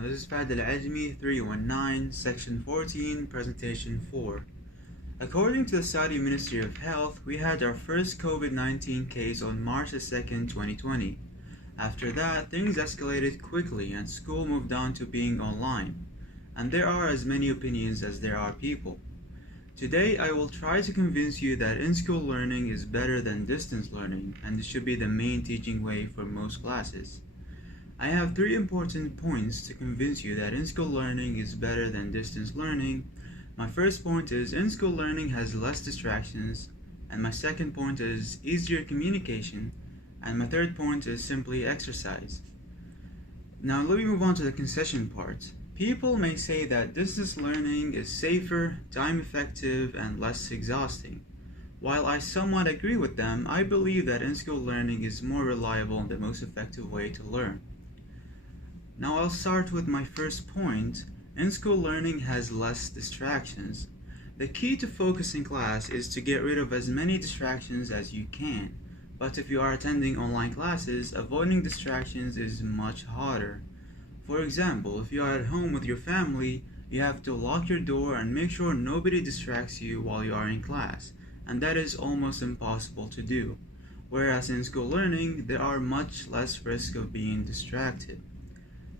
This is Fad Al-Ajmi 319, Section 14, Presentation 4. According to the Saudi Ministry of Health, we had our first COVID-19 case on March 2nd, 2020. After that, things escalated quickly and school moved on to being online. And there are as many opinions as there are people. Today, I will try to convince you that in-school learning is better than distance learning, and it should be the main teaching way for most classes. I have 3 important points to convince you that in-school learning is better than distance learning. My first point is in-school learning has less distractions, and my second point is easier communication, and my third point is simply exercise. Now let me move on to the concession part. People may say that distance learning is safer, time-effective, and less exhausting. While I somewhat agree with them, I believe that in-school learning is more reliable and the most effective way to learn. Now I'll start with my first point. In-school learning has less distractions. The key to focus in class is to get rid of as many distractions as you can. But if you are attending online classes, avoiding distractions is much harder. For example, if you are at home with your family, you have to lock your door and make sure nobody distracts you while you are in class, and that is almost impossible to do. Whereas in school learning, there are much less risk of being distracted.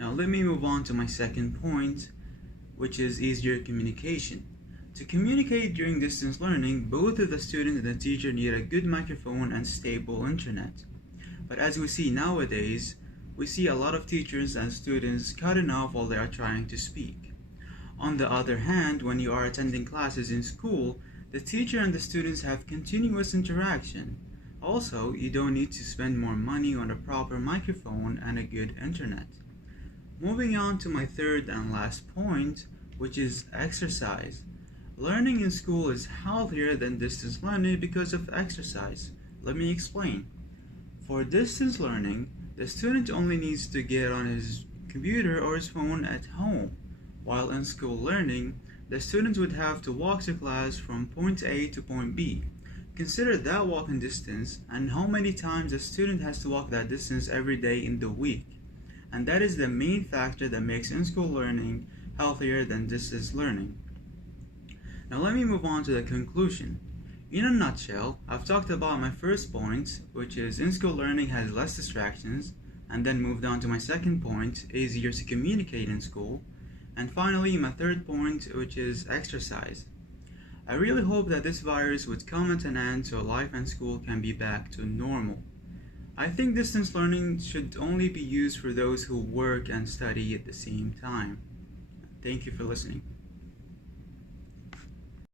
Now let me move on to my second point, which is easier communication. To communicate during distance learning, both of the student and the teacher need a good microphone and stable internet. But as we see nowadays, we see a lot of teachers and students cutting off while they are trying to speak. On the other hand, when you are attending classes in school, the teacher and the students have continuous interaction. Also, you don't need to spend more money on a proper microphone and a good internet. Moving on to my third and last point, which is exercise. Learning in school is healthier than distance learning because of exercise. Let me explain. For distance learning, the student only needs to get on his computer or his phone at home, while in school learning, the student would have to walk to class from point A to point B. Consider that walking distance and how many times a student has to walk that distance every day in the week. And that is the main factor that makes in-school learning healthier than distance learning. Now let me move on to the conclusion. In a nutshell, I've talked about my first point, which is in-school learning has less distractions, and then moved on to my second point, easier to communicate in school, and finally my third point, which is exercise. I really hope that this virus would come at an end so life and school can be back to normal. I think distance learning should only be used for those who work and study at the same time. Thank you for listening.